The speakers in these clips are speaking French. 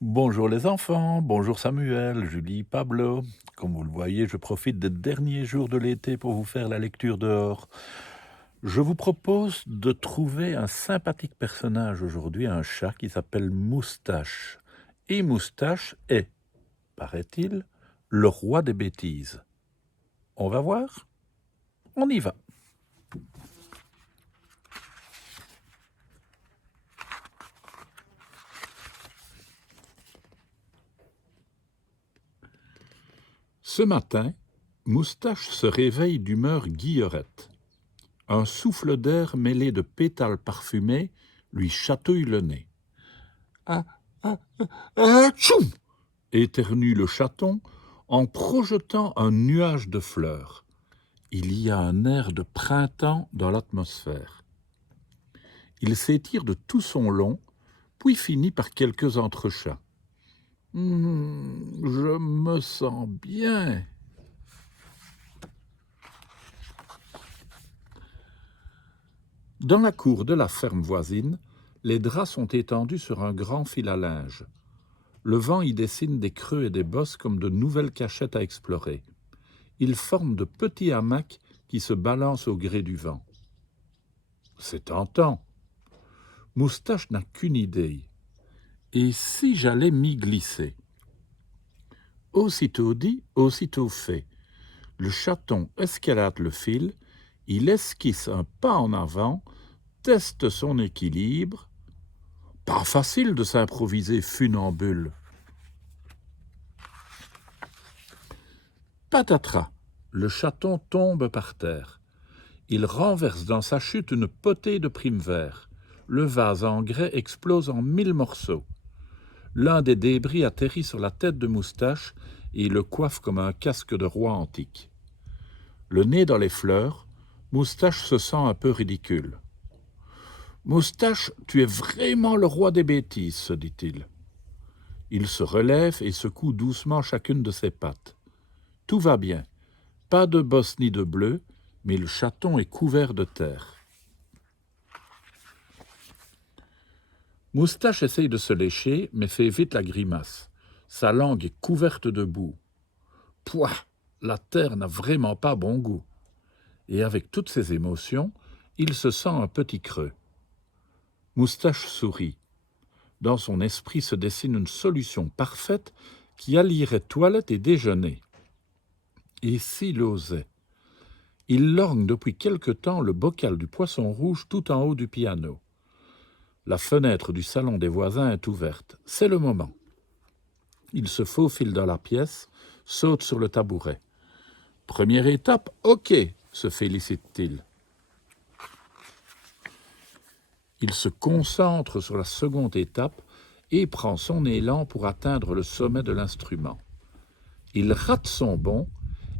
Bonjour les enfants, bonjour Samuel, Julie, Pablo. Comme vous le voyez, je profite des derniers jours de l'été pour vous faire la lecture dehors. Je vous propose de trouver un sympathique personnage aujourd'hui, un chat qui s'appelle Moustache. Et Moustache est, paraît-il, le roi des bêtises. On va voir? On y va. Ce matin, Moustache se réveille d'humeur guillerette. Un souffle d'air mêlé de pétales parfumés lui chatouille le nez. Ah, ah, ah, tchoum! Éternue le chaton en projetant un nuage de fleurs. Il y a un air de printemps dans l'atmosphère. Il s'étire de tout son long, puis finit par quelques entrechats. Je me sens bien. Dans la cour de la ferme voisine, les draps sont étendus sur un grand fil à linge. Le vent y dessine des creux et des bosses comme de nouvelles cachettes à explorer. Ils forment de petits hamacs qui se balancent au gré du vent. C'est tentant. Moustache n'a qu'une idée. Et si j'allais m'y glisser? Aussitôt dit, aussitôt fait. Le chaton escalade le fil, il esquisse un pas en avant, teste son équilibre. Pas facile de s'improviser funambule. Patatras, le chaton tombe par terre. Il renverse dans sa chute une potée de prime-vert. Le vase en grès explose en 1000 morceaux. L'un des débris atterrit sur la tête de Moustache et le coiffe comme un casque de roi antique. Le nez dans les fleurs, Moustache se sent un peu ridicule. « Moustache, tu es vraiment le roi des bêtises, se dit-il. Il se relève et secoue doucement chacune de ses pattes. Tout va bien, pas de bosse ni de bleu, mais le chaton est couvert de terre. Moustache essaye de se lécher, mais fait vite la grimace. Sa langue est couverte de boue. Pouah, la terre n'a vraiment pas bon goût. Et avec toutes ses émotions, il se sent un petit creux. Moustache sourit. Dans son esprit se dessine une solution parfaite qui allierait toilette et déjeuner. Et s'il osait? Il lorgne depuis quelque temps le bocal du poisson rouge tout en haut du piano. La fenêtre du salon des voisins est ouverte. C'est le moment. Il se faufile dans la pièce, saute sur le tabouret. Première étape, ok, se félicite-t-il. Il se concentre sur la seconde étape et prend son élan pour atteindre le sommet de l'instrument. Il rate son bond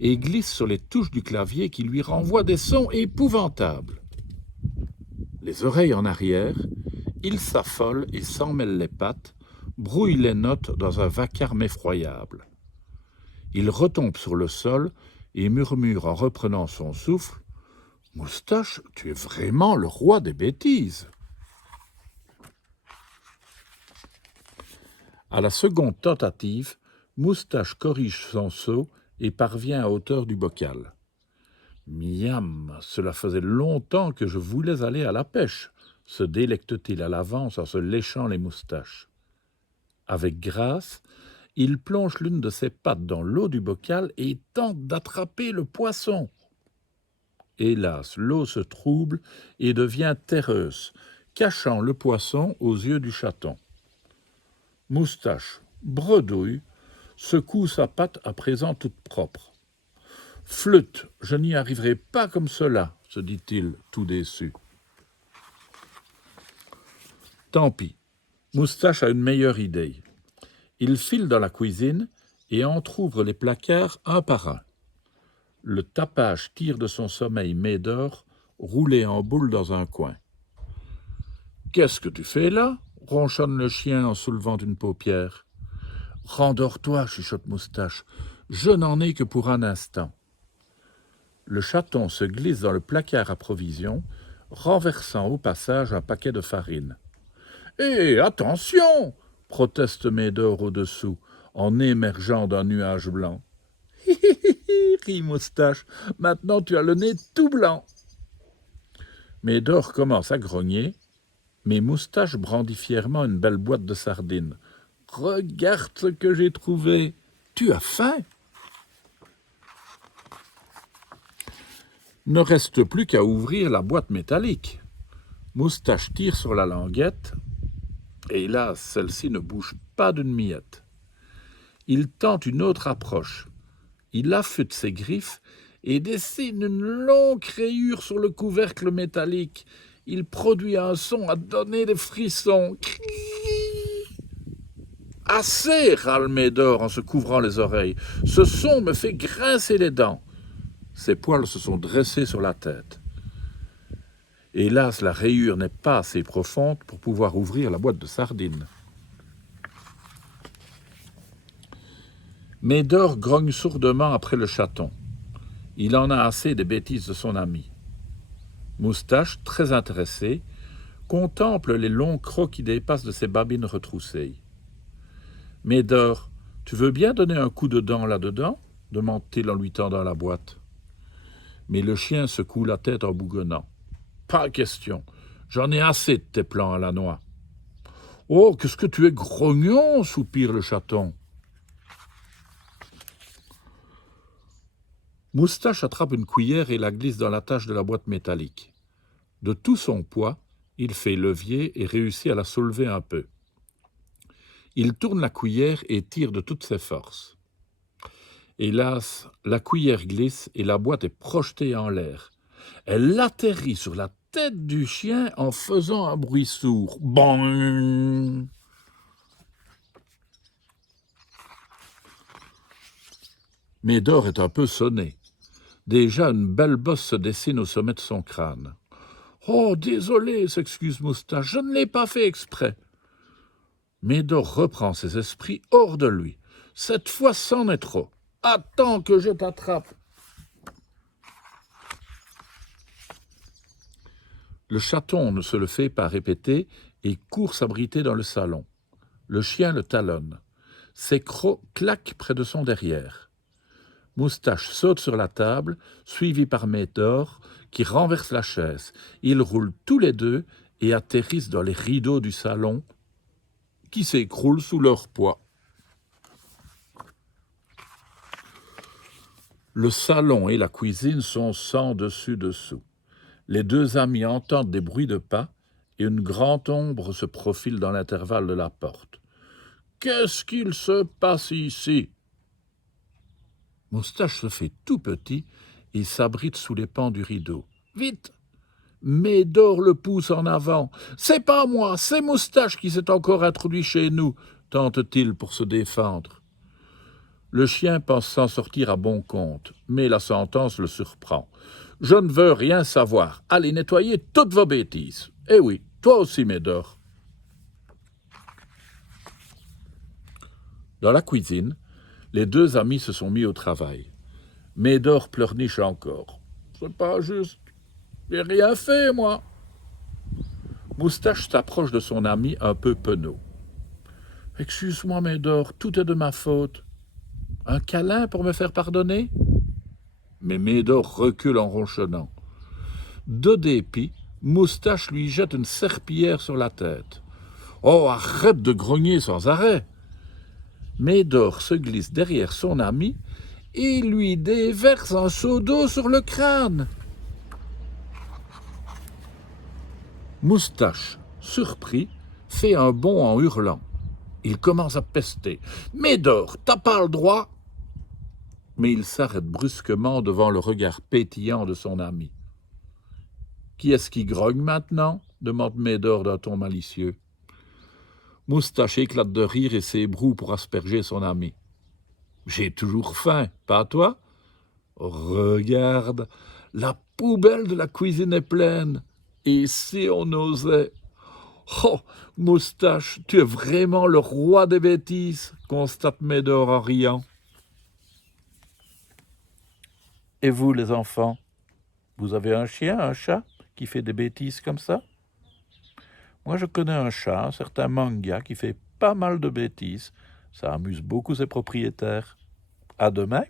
et glisse sur les touches du clavier qui lui renvoient des sons épouvantables. Les oreilles en arrière, il s'affole et s'emmêle les pattes, brouille les notes dans un vacarme effroyable. Il retombe sur le sol et murmure en reprenant son souffle « Moustache, tu es vraiment le roi des bêtises !» À la seconde tentative, Moustache corrige son saut et parvient à hauteur du bocal. « Miam, cela faisait longtemps que je voulais aller à la pêche !» se délecte-t-il à l'avance en se léchant les moustaches. Avec grâce, il plonge l'une de ses pattes dans l'eau du bocal et tente d'attraper le poisson. Hélas, l'eau se trouble et devient terreuse, cachant le poisson aux yeux du chaton. Moustache, bredouille, secoue sa patte à présent toute propre. « Flûte, je n'y arriverai pas comme cela, se dit-il, tout déçu. Tant pis, Moustache a une meilleure idée. Il file dans la cuisine et entr'ouvre les placards un par un. Le tapage tire de son sommeil Médor, roulé en boule dans un coin. « Qu'est-ce que tu fais là ?» ronchonne le chien en soulevant une paupière. « Rendors-toi, chuchote Moustache, je n'en ai que pour un instant. » Le chaton se glisse dans le placard à provisions, renversant au passage un paquet de farine. « Hé, attention !» proteste Médor au-dessous, en émergeant d'un nuage blanc. « Hi, hi, hi, hi, rit Moustache, maintenant tu as le nez tout blanc. » Médor commence à grogner, mais Moustache brandit fièrement une belle boîte de sardines. « Regarde ce que j'ai trouvé. Tu as faim ?» Ne reste plus qu'à ouvrir la boîte métallique. Moustache tire sur la languette, et hélas, celle-ci ne bouge pas d'une miette. Il tente une autre approche. Il affûte ses griffes et dessine une longue rayure sur le couvercle métallique. Il produit un son à donner des frissons. « Assez !» râle Médor en se couvrant les oreilles. « Ce son me fait grincer les dents. » Ses poils se sont dressés sur la tête. Hélas, la rayure n'est pas assez profonde pour pouvoir ouvrir la boîte de sardines. Médor grogne sourdement après le chaton. Il en a assez des bêtises de son ami. Moustache, très intéressé, contemple les longs crocs qui dépassent de ses babines retroussées. « Médor, tu veux bien donner un coup de dent là-dedans » demande-t-il en lui tendant la boîte. Mais le chien secoue la tête en bougonnant. « Pas question, j'en ai assez de tes plans à la noix. »« Oh, qu'est-ce que tu es grognon » soupire le chaton. Moustache attrape une cuillère et la glisse dans la tâche de la boîte métallique. De tout son poids, il fait levier et réussit à la soulever un peu. Il tourne la cuillère et tire de toutes ses forces. Hélas, la cuillère glisse et la boîte est projetée en l'air. Elle atterrit sur la tête du chien en faisant un bruit sourd. Bang! Médor est un peu sonné. Déjà, une belle bosse se dessine au sommet de son crâne. « Oh, désolé » s'excuse Moustache, « je ne l'ai pas fait exprès. » Médor reprend ses esprits hors de lui. « Cette fois, c'en est trop. Attends que je t'attrape. » Le chaton ne se le fait pas répéter et court s'abriter dans le salon. Le chien le talonne. Ses crocs claquent près de son derrière. Moustache saute sur la table, suivi par Médor, qui renverse la chaise. Ils roulent tous les deux et atterrissent dans les rideaux du salon, qui s'écroulent sous leur poids. Le salon et la cuisine sont sans dessus-dessous. Les deux amis entendent des bruits de pas et une grande ombre se profile dans l'intervalle de la porte. « Qu'est-ce qu'il se passe ici ?» Moustache se fait tout petit et s'abrite sous les pans du rideau. « Vite !» Médor le pousse en avant. « C'est pas moi, c'est Moustache qui s'est encore introduit chez nous » tente-t-il pour se défendre. Le chien pense s'en sortir à bon compte, mais la sentence le surprend. « Je ne veux rien savoir. Allez nettoyer toutes vos bêtises. » Eh oui, toi aussi, Médor. Dans la cuisine, les deux amis se sont mis au travail. Médor pleurniche encore. « C'est pas juste. J'ai rien fait, moi. » Moustache s'approche de son ami un peu penaud. « Excuse-moi, Médor, tout est de ma faute. Un câlin pour me faire pardonner ?» Mais Médor recule en ronchonnant. De dépit, Moustache lui jette une serpillière sur la tête. « Oh, arrête de grogner sans arrêt !» Médor se glisse derrière son ami et lui déverse un seau d'eau sur le crâne. Moustache, surpris, fait un bond en hurlant. Il commence à pester. « Médor, t'as pas le droit !» Mais il s'arrête brusquement devant le regard pétillant de son ami. « Qui est-ce qui grogne maintenant ?» demande Médor d'un ton malicieux. Moustache éclate de rire et s'ébroue pour asperger son ami. « J'ai toujours faim, pas toi ? Regarde, la poubelle de la cuisine est pleine. Et si on osait... » « Oh, Moustache, tu es vraiment le roi des bêtises, » constate Médor en riant. Et vous, les enfants, vous avez un chien, un chat, qui fait des bêtises comme ça ? Moi, je connais un chat, un certain Manga, qui fait pas mal de bêtises. Ça amuse beaucoup ses propriétaires. À demain.